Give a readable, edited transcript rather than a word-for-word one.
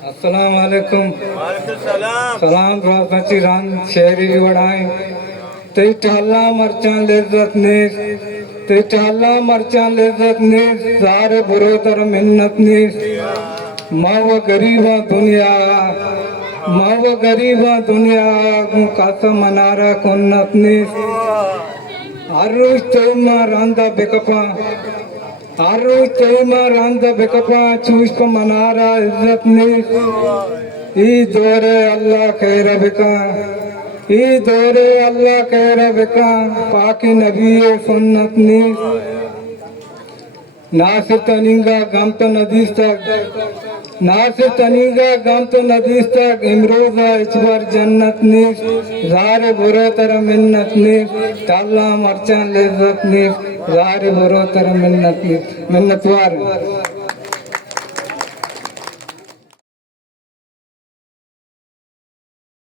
अस्सलाम वालेकुम। वालेकुम सलाम। सलाम राजी रान शेरी वड़ाई ते टाला मरचां लिज्जत नीस ते टाला मरचां लिज्जत नीस सारे बुरोतर मिन्नत नीस माव गरीबा दुनिया कासा मनारा कुन्नत नीस आरुष चोमा रांदा बेकपा चूष्प मनारा इज्जत नीस ई दोरे अल्लाह खैर बिका पाकी नबी सुन्नत नीस नासिर तनीगा गम तो नदीस तक इमरोजा इचवर जन्नत नीस ज़ारे बुरो तरह मिन्नत नीस ताला मरचां लिज्जत नीस ज़ारे बुरो तरह मिन्नत नीस मिन्नतवार